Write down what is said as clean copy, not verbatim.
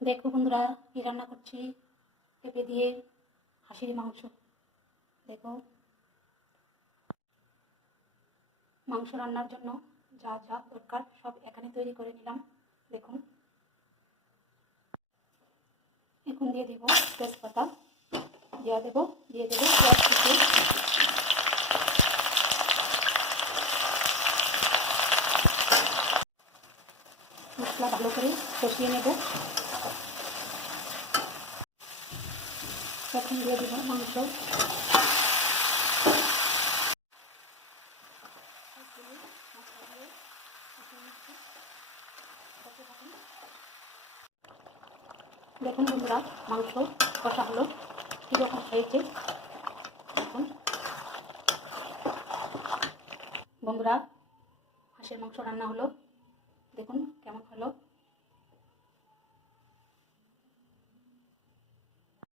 দেখো বন্ধুরা, কি রান্না করছি। পেঁপে দিয়ে হাঁসের মাংস। দেখো, মাংস রান্নার জন্য যা যা দরকার সব এখানে তৈরি করে নিলাম। দেখুন, এখন দিয়ে দেব তেজপাতা, দিয়ে দেব পেঁয়াজ কুচি, মশলা ভালো করে কষিয়ে নেব। এখন দিয়ে দেব মাংস। দেখুন বন্ধুরা, মাংস কষা হলো, কীরকম হয়েছে দেখুন। বন্ধুরা, হাঁসের মাংস রান্না হলো, দেখুন কেমন হলো।